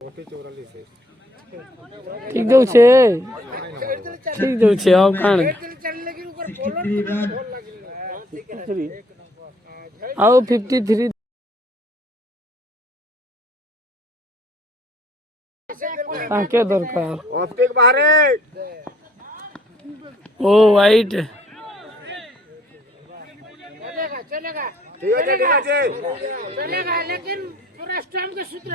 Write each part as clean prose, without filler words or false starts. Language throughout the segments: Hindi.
ठीक जाऊे ठीक जाऊे ଆଉ କାଣ ଆଉ 53 ताके दरकार ऑप्टिक बाहरे ओ वाइट चलेगा ठीक है चलेगा लेकिन पूरा स्ट्रांग का सूत्र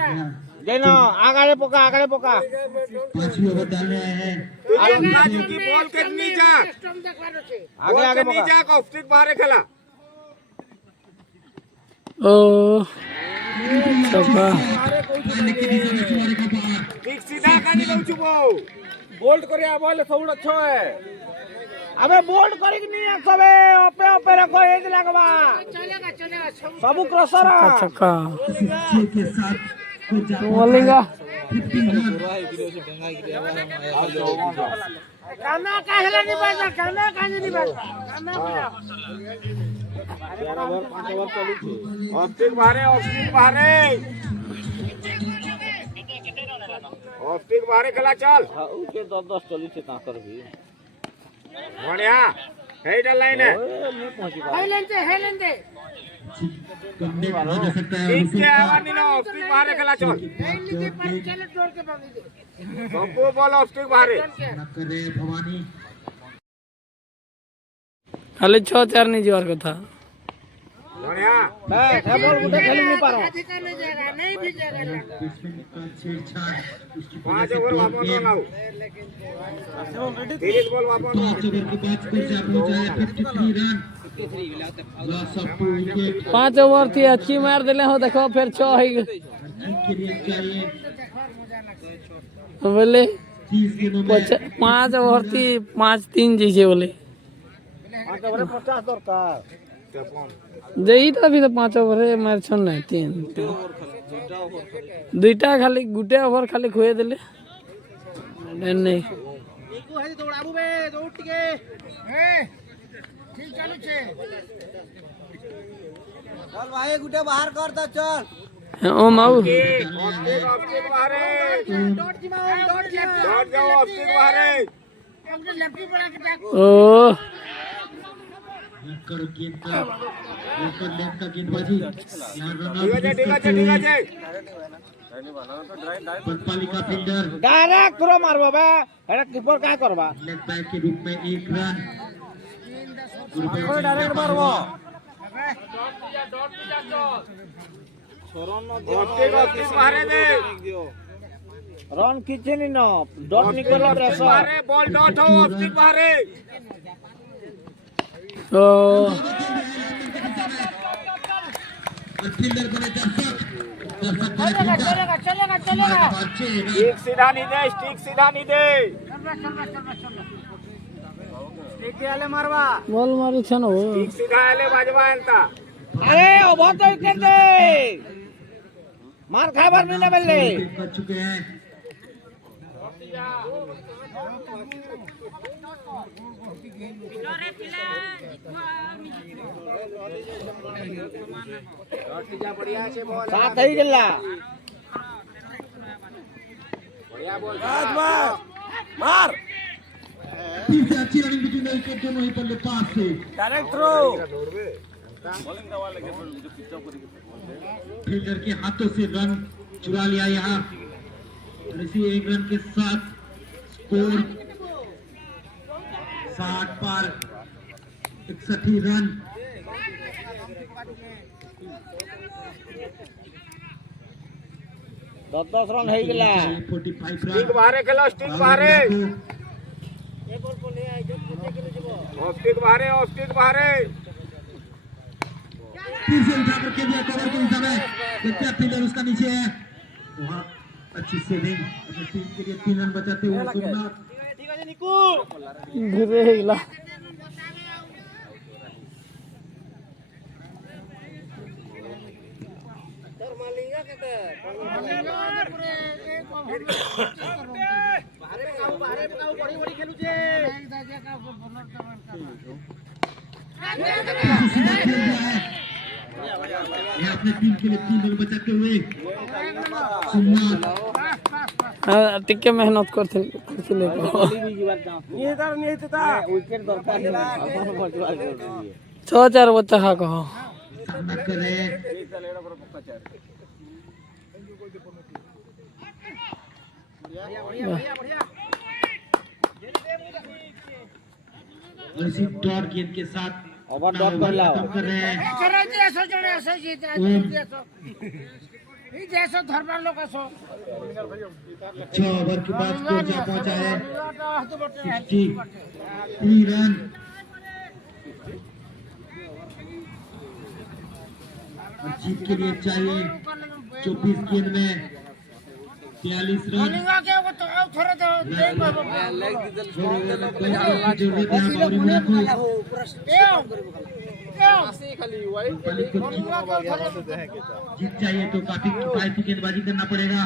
देना आगे पोका पांचवी ओवर डालने आए हैं आगे की बॉल के नीचे आगे नीचे का ऑप्टिक बाहरे खेला ओ छक्का ठीक सीधा कानी दउ छुबो बोल्ड करिया बॉल सब अच्छो है अबे बोल्ड करी नहीं सबे ओपे रखो एज लगवा चलेगा सब क्रॉसर छक्का के साथ बोलेगा काना काहेला नहीं बाजा काना काहे नहीं बाजा काना पूरा ऑप्टिक बाहरे ऑप्टिक बाहरे खेला चल उके 10 चली से ताकर भी बढ़िया हेड लाइन है हेलन दे ठीक के आवाज नहीं ना ऑप्टिक बाहरे खेला चल नीचे पर चले जोर के बांध दे सबको बॉल ऑप्टिक बाहरे करे भवानी खाली 6-4 नहीं जीवार कथा बढ़िया है बॉल उठे खेल नहीं पा रहा नहीं भी जाएगा 5 ओवर वापस लाओ धीरे बॉल वापस 5 ओवर के बाद स्कोर से पहुंचा है 53 run loss of 2 wicket 5 over थी अच्छी मार देले हो देखो फिर 6 है के लिए चाहिए बोले 30 गेंदों में 5 ओवर थी 5-3 जैसे बोले 5 ओवर 50 दरकार जई तो अभी तो 5 ओवर है मार छन नहीं 3 दुईटा खाली गुटे ओवर खाली खुए देले नहीं निकू है दौड़ाबू बे दौड़ टिके ठीक चालू छे चल भाई गुटे बाहर कर द चल ओ माऊ ऑप्टिक बाहरे डॉट जाओ ऑप्टिक बाहरे अपने लेफ्टी बड़ा के टैक ओ करो गेंद का ऊपर लेफ्ट का गेंदबाजी यहां रन ठीक है पंचपाली का फील्डर डायरेक्ट थ्रो मारबो बे एरा कीपर का करबा लेग बैक के रूप में 1 रन डायरेक्ट मारबो ऑप्टिक बाहरे दे रन किछे नहीं न डॉट निकल प्रेशर बाहरे बॉल डॉट हो ऑप्टिक बाहरे ओ फील्डर बने दर्शक चलेगा स्टिक सीधा नहीं दे स्टिक आले मारवा बॉल मारी छन हो स्टिक सीधा आले बाजवा एंता अरे ओ बहुत विकेट दे मार खाबर नहीं ना मिलले कर चुके हैं साथ ही गल्ला बढ़िया बॉल मार तीन से अच्छी रनिंग बिटवीन द विकेट दोनों ही बल्ले पास से डायरेक्ट थ्रो फील्डर के हाथों से रन चुरा लिया यहाँ और इसी 1 रन के साथ स्कोर 60 पर 61 रन दस रन है गला 45 स्टिक रन बाहरे खेलो स्टिक बाहरे ऑप्टिक बाहरे फिर से उठा करके दिया कवर के समय क्या फील्डर उसका नीचे है वहाँ अच्छी सेविंग अपनी टीम के लिए 3 रन बचाते हुए सोमनाथ ठीक है निकू घुरे हिला बड़ी खेलू छे ये अपने टीम के लिए 3 रन बचाते हुए सोमनाथ टिके मेहनत करते ये तार नहीं था विकेट दरकार है 6-4 बच्चा हा कहो सामना कर रहे हैं और इसी डॉट गेंद के साथ ओवर डॉट कर लाओ कर रहे हैं अच्छा ओवर के बाद स्कोर जा पहुंचा है 63 रन और जीत के लिए चाहिए 24 गेंद में 43 रन जीत चाहिए तो काफी किफायती गेंदबाजी करना पड़ेगा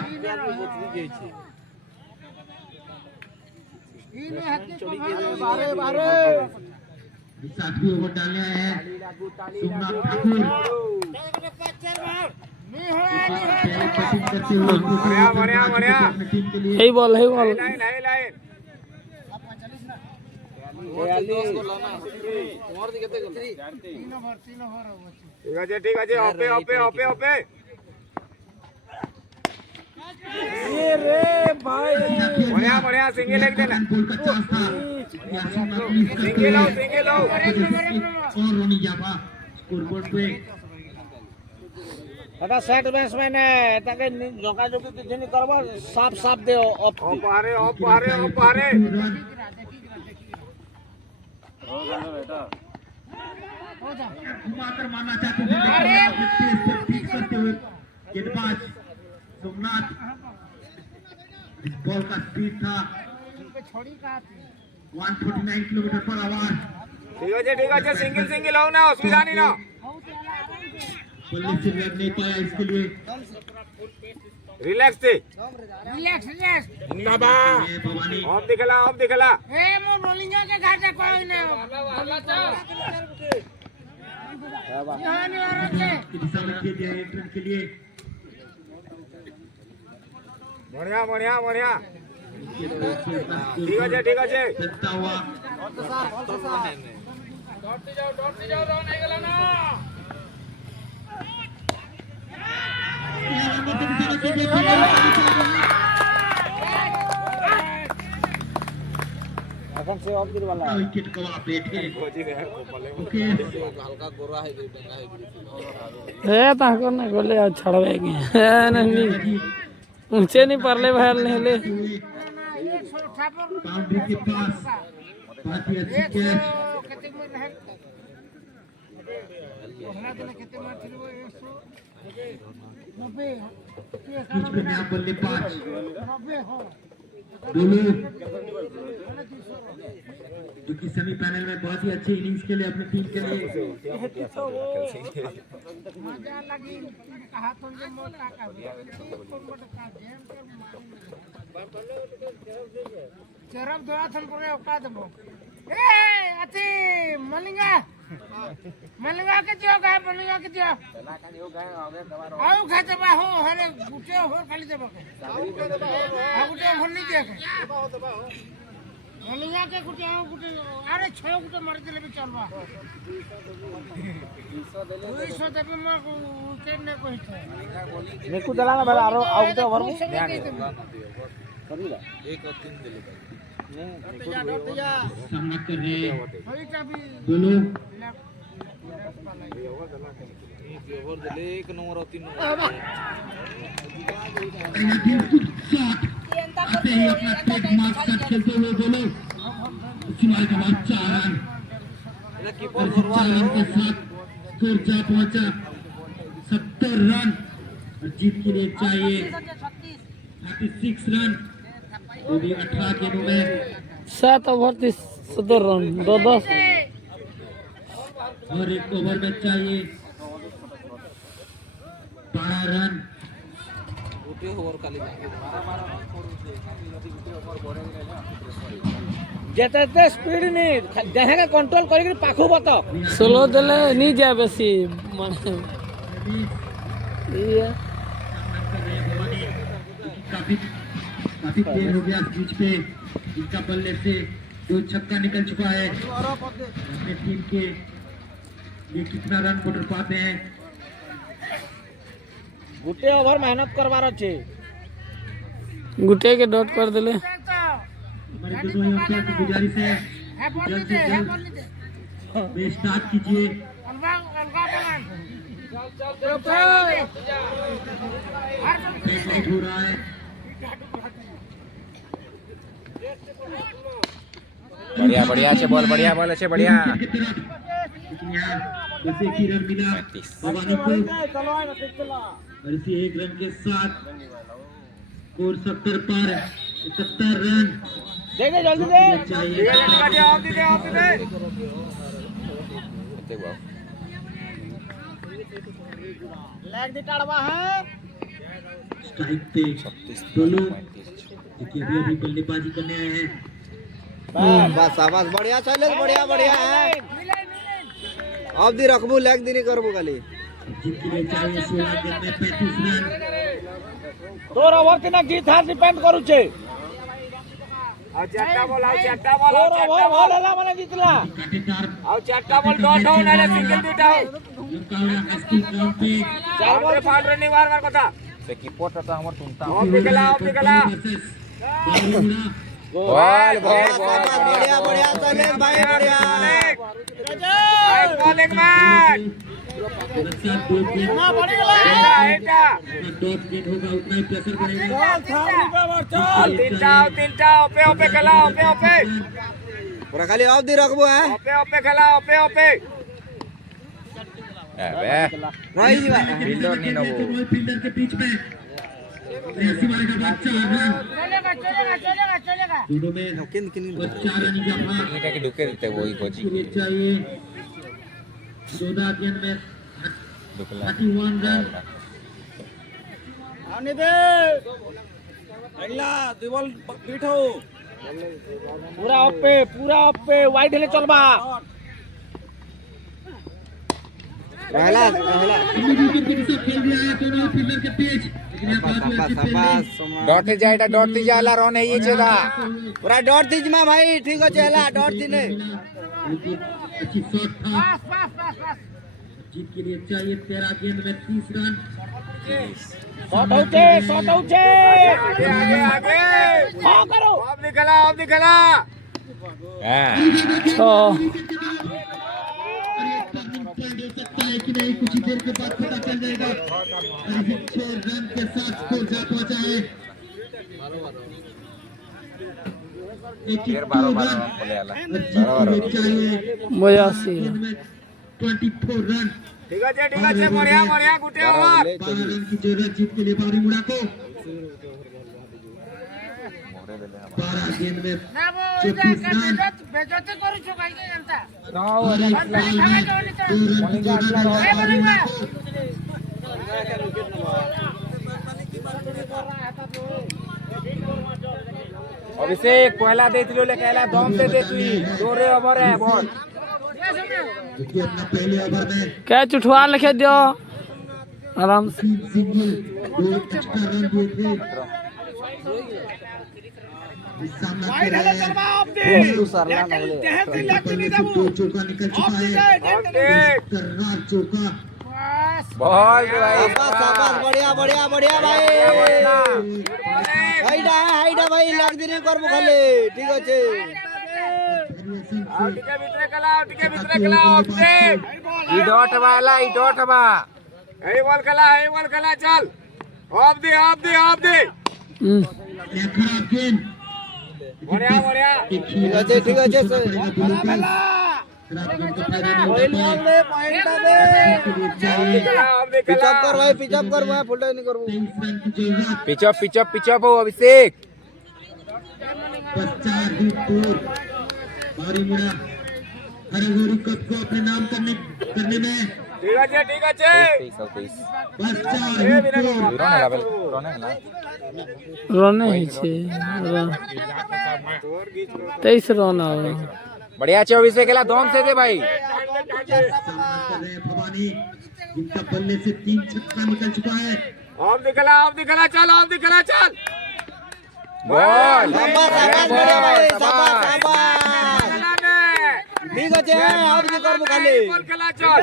सातवीं ओवर डालने आए हैं सोमनाथ ठाकुर बैटिंग करते हुए बढ़िया अपनी टीम के लिए यही बॉल लाइन ठीक है ओपे ओपे ओपे ओपे ये रे भाई बढ़िया बढ़िया सिंगल लेग देना गोल का चांस था सिंगल आओ और रोनी जाफा स्कोरबोर्ड पे এটা সেট ব্যাটসম্যান এটাকে যোগাযোগ কিছু নি করব সাফ সাফ দে অফ पारे घुमाकर मारना चाहते थे लेकिन करते हुए गेंदबाज सोमनाथ इस बॉल का स्पीड था 149 किलोमीटर पर आवर ठीक है सिंगल आओ ना असुविधा नहीं ना बल्ले से लग नहीं पाया इसके लिए रिलैक्स थे নাবা ये भवानी ऑफ दिखला की दिशा में किए गए एक रन के लिए बढ़िया ठीक है चलता हुआ এখন সে অফ দিল वाला विकेट को आप बैठे ओके ताको ना गोले आज छड़वे के नहीं ऊंचे नहीं परले भाल नहीं ले बाउंड्री के पास बहुत ही अच्छी कैच बीच में नया बल्लेबाज डोलू जो कि सेमीफाइनल में बहुत ही अच्छे इनिंग्स के लिए अपनी टीम के लिए मलिंगा के दियो गाय मलिंगा के दियो आउ खाते बा हो हरे गुटे हो खाली देबो के गुटे हो नहीं दिया के मलिंगा के गुटे आउ गुटे अरे 6 गुटे मार देले भी चलवा 200 देबे म विकेट ने कोई छे नेकु दला ना भाई आरो आउट ओवर में ध्यान करीला 1 और 3 दिले सामना कर रहे हैं होईटा भी डोलू ओवर दिले 1 नंबर और 3 नंबर आते ही अपना टेक मार्क शॉट खेलते हुए डोलू इस्तेमाल का बाद 4 रन और 4 रन के साथ स्कोर जा पहुंचा 70 रन और जीत के लिए चाहिए 36 रन वो भी 18 गेंदों में 7 ओवर 17 रन 10 और एक ओवर में चाहिए 12 रन जेते स्पीड नहीं देहे के कंट्रोल करी के पाखु बत स्लो देले नहीं जाए बेसी माने ये काफी काफी देर हो गया बीच पे, इनका बल्ले से 2 छक्का निकल चुका है। अपने टीम के ये कितना रन कर पाते हैं। गुटे ओवर मेहनत करवार अच्छे। गुटे के डॉट कर दिले। हमारे दोनों अंपायर की गुजारिश है जल्द से जल्द मैच स्टार्ट कीजिए। हो रहा है बढ़िया बढ़िया अच्छे बॉल, बढ़िया बॉल, अच्छे बढ़िया। लेकिन यहाँ बस एक ही रन मिला भवानी को और इसी एक रन के साथ स्कोर 70 पर 71 रन देखे जल्दी दे। चाहिए। लेग दी टाड़वा है। स्ट्राइक पे दोनों देखिए अभी बल्लेबाजी करने आए हैं। बस शाबाश बढ़िया चले बढ़िया बढ़िया है। अब दी रखबू लेग दी नहीं करबू खाली जीत के लिए चाहिए 16 गेंद में 35 रन। तोर ओवर के ना जीत हार डिपेंड करू छे। आओ चारटा बॉल, आओ चारटा बॉल, आओ तोर चारटा ओवर बॉल, वाला माने जीतला। काटेदार आओ चारटा बॉल, डॉट हो ना सिंगल बीट हो। लंकावड़ा हाई ग्राउंड पे चार बॉल फाउल रन मार मार कथा से कीपर ता हमर तुमता ऑफ निकला बॉल बॉल बॉल बढ़िया बढ़िया चले भाई बढ़िया नाइस बॉलिंग मैन। लगातार 2 गेंद एटा डॉट गेंद होगा उतना ही प्रेशर बढ़ेगा। तीनटा ओपे ओपे खेला, ओपे ओपे पूरा खाली अब दी रखबू है ओपे ओपे खेला, ओपे ओपे नहीं जी फील्डर नहीं ना वो फील्डर के बीच में ऐसी मारेगा बात 4 रन चलेगा। दोनों में किन किन 4 रन इजाफा इनका के ढुके देते वही कोची के लिए चाहिए। 14 गेंद में 31 रन। आने दे अगला दीवाल पीठो पूरा ऑफ पे वाइड हेले चलबा। पहला विकेट के साथ खेल दिया है दोनों फील्डर के बीच। लेकिन यह बात हुई अच्छी फील्डिंग। डॉट जाएगा, डॉट जाला रन है ये चेदा पूरा डॉट दीज में भाई ठीक है चला डॉट दी ने अच्छी शॉट था। जीत के लिए चाहिए 13 गेंद में 30 रन। शॉट आउटे आगे आगे आगे हां करो। ऑफ निकला हो सकता है कि नहीं कुछ ही देर के बाद पता चल जाएगा। और इसी 6 रन के साथ स्कोर जा पहुंचा है 12 रन। चाहिए 24 रन। ठीक है बढ़िया गुटे ओवर 12 रन की जरूरत जीत के लिए बावरी मुड़ा को। 12 गेंद में ना वो 24 रन। बेजती करू छो काई के जनता और एक बॉल में 2 रन की जरूरत है बावरी मुड़ा को। अभिषेक पहला दे दिलो ले कहला दम दे तुई 2 रे ओवर है बॉल। देखिए अपना पहले ओवर में कैच उठवा लिखे दियो आराम से। 3 सिंगल 2 एक्स्ट्रा रन दिए थे। सामना कर रहे हैं तू सरला ना बोले पहले से 2 चौका निकल चुका है। कर्रार चौका। बॉल भाई शाबाश बढ़िया भाई हाइडा भाई लग दी नहीं करबो खाली ठीक আছে टिके भीतर कला ऑफसेट ई डॉट वाला ई डॉट बा ए बॉल कला चल ऑफ दे खराब गेंद। बढ़िया ঠিক আছে पिचअप कर भाई पिचअप कर मैं फुल नहीं करूँ 23 रन की जरूरत। पिचअप हो अभिषेक। बस 4 ही दूर बावरी मुड़ा हरगोरी कप को अपने नाम करने में ठीक है बस 4 ही दूर। रन ही छे 23 रन आवे। बढ़िया 24 से खेला दम से दे भाई। सामना कर रहे हैं भवानी जिनका बल्ले से 3 छक्का निकल चुका है। ऑफ निकला चल বল शाबाश शाबाश बढ़िया भाई शाबाश शाबाश ठीक আছে अब जी करबो खाली বল খেলা চল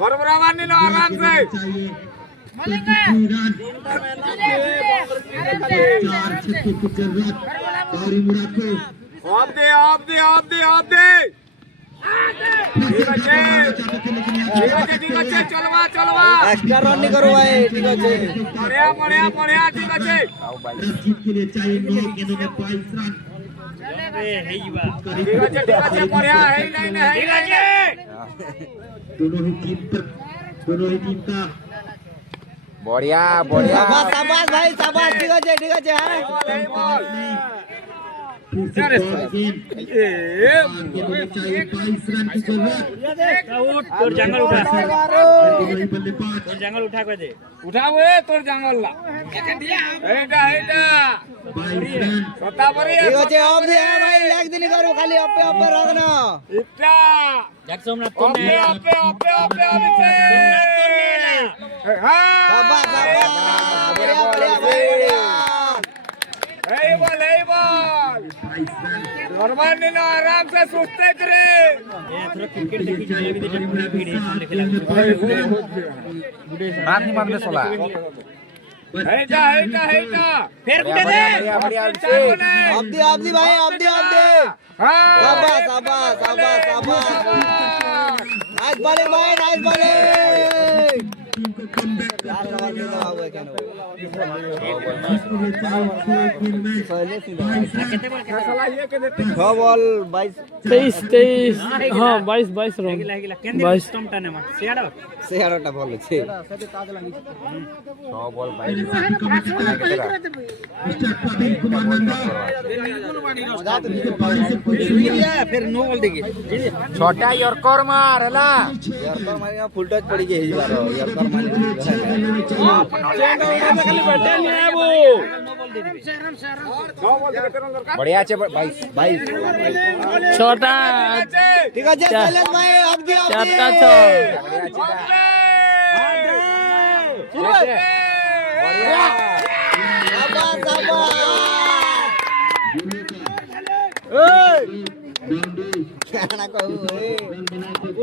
বরাবর নিল আরাম সে चाहिए 32 रन 4 छक्के की जरूरत और मुराद को অফ দে অফ দে অফ দে অফ দে ঠিক আছে ঠিক আছে চলবা চলবা एक्स्ट्रा रन नहीं करो भाई ठीक আছে বড়িয়া বড়িয়া বড়িয়া ঠিক আছে जीत के लिए चाहिए 9 गेंदों में 22 रन ঠিক আছে বড়িয়া হেই নাই না হেই নাই दोनों ही टीम का বড়িয়া বড়িয়া शाबाश शाबाश भाई शाबाश ठीक আছে हां এই বল फिर से बॉल गेंद गेंदों में चाहिए 22 रन की जरूरत তোর জাঙ্গল উঠা दोनों ही बल्लेबाज জাঙ্গল উঠা করে দে উঠাবো তোর জাঙ্গললা এইটা এইটা 22 रन সতা বড়িয়া ठीक আছে अब जी है भाई लेग दिन करो खाली अप्पे अप्पे रखना এটা দেখ সোমনাথ তোর অপে অপে অপে অপে অপে হ্যাঁ शाबाश शाबाश बढ़िया बढ़िया भाई बढ़िया এই বল 22 रन নরমাল নিনো আরাম সে সুস্থে করে তোরা ক্রিকেট দেখি যাবি যেটা পুরো ভিড় লিখে রাত নি মানবে চলা এইটা এইটা এইটা ফের গুটে দে अब दी भाई अब दी হ্যাঁ शाबाश शाबाश शाबाश शाबाश नाइस बॉलिंग भाई नाइस बॉलिंग टीम को कम बैक लास्ट ओवर में दबा हुआ है क्या সালা ये के देते 6 बॉल 22 23 हाँ 22 रन লাগিলা লাগিলা কেন স্টম্পটা নে মা সিয়াড়া से 8টা বল আছে मिस्टर प्रवीण कुमार नंदा फिर नो बॉल देखिए छोटा यॉर्कर मार हला यार पर मारेगा फुल टच पड़ी गई इस बार यार पर मारेगा खाली बैठे नहीं है वो बढ़िया আছে 22 छोटा ठीक है शैलेश भाई अब दी चारटा छो शाबाश शाबाश क्या ना कहूं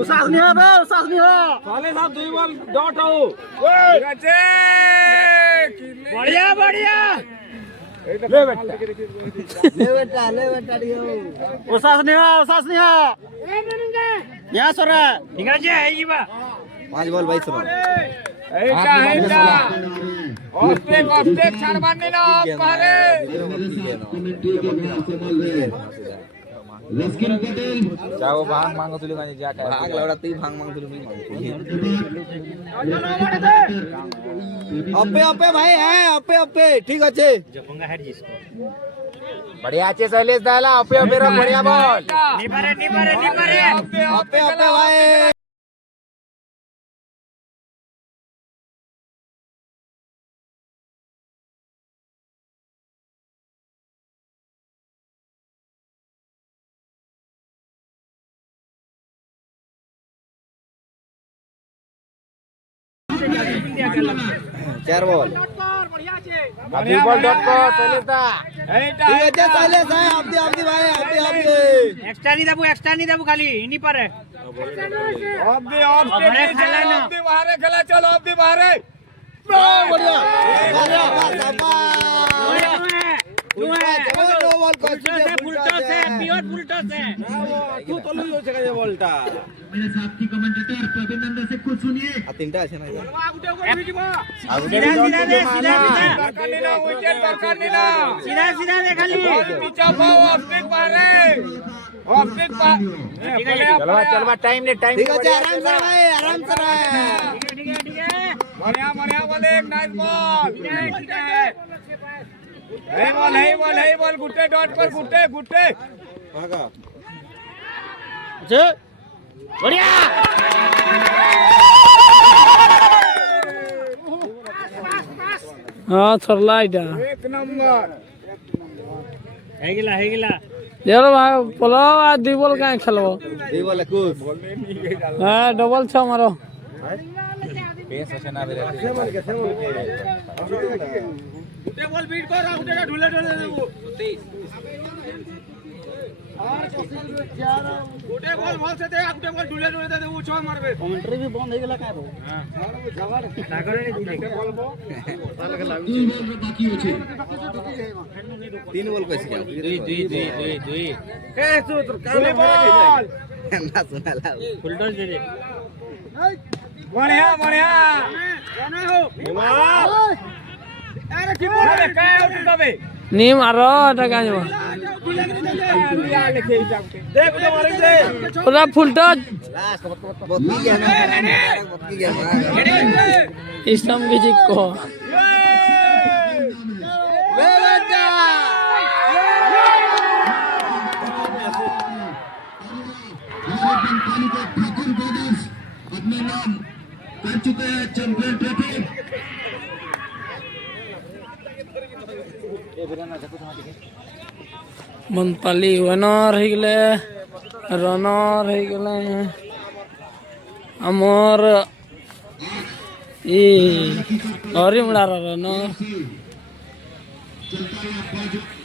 उसास नहीं है उसास नहीं है साले साहब 2 बॉल डॉट हो ঠিক আছে বড়িয়া বড়িয়া ले बेटा डियो उसास नहीं है यहाँ सोरा ঠিক আছে এই যা 5 बॉल 22 रन এইটা এইটা অস্ট্রেক ছাড়বার নিল পারে कमेंट्री के बाहर से बोल रहे हैं लस्किन पटेल যাও ভাঙ মাঙ্গো তুলি গানি যা কাজ भाग लौड़ा ती भांग मांग तुम अप्पे अप्पे भाई है अप्पे ठीक আছে জপঙ্গা হার জিসকো बढ़िया আছে শৈলেশ দালা অপে অপে র बढ़िया বল নিপারে अप्पे अप्पे भाई चार बॉल अभी बॉल डॉट को শৈলেশ দা এইটা ठीक है शैलेश है अब दी भाई अब दी এক্সট্রা নি দেবো খালি ইনি পারে অবধি অবধি খেলা না। অবধি বাহারে খেলা চলো অবধি বাহারে बढ़िया नो बॉल को ফুলটস है পিওর ফুলটস है तू तो लुई हो सके बॉलटा मेरे साथ की कमेंटेटर प्रवीण नंदा से कुछ सुनिए तीनटा আছে না দরকার নিনা উইকেট দরকার নিনা সিধা দে খালি পিছা পাও অফস্পিক বাহারে অফস্পিক পা চলবা চলবা টাইম ने टाइम ठीक है आराम से भाई आराम से रहे ठीक है बढ़िया बढ़िया बोले नाइस बॉल हे बॉल गुट्टे डॉट पर गुट्टे भागा बढ़िया हाँ थोड़ा इटा एक नंबर हे गेला यार भाई पोलाव आ दी बॉल कहाँ खेलो ये वाला कुछ हाँ डबल छो मारो गुटे बॉल बीट कर गुटे का ढुले ढुले देबो गुटे बॉल भल से दे गुटे बॉल ढुले ढुले दे देबो छो मारबे कमेंट्री भी बंद हो गेला का रो बाकी होचे 3 बॉल कैसे क्या ए सुली बॉल ना सुनाला फुलटॉस दे दे बढ़िया बढ़िया जाना हो अरे की बॉल है काय आउट कबे नी मारो टा काज देख तो मार दे पूरा फुलटॉस बत्ती गया ना बत्ती गया स्टम्प की चिक्को ले बेटा ठाकुर ब्रदर्स अपना नाम कर चुके हैं चैंपियन ट्रॉफी मनपाली विनर हो गले रनर हो गले अमर हरिमड़ा रनर चलता हुआ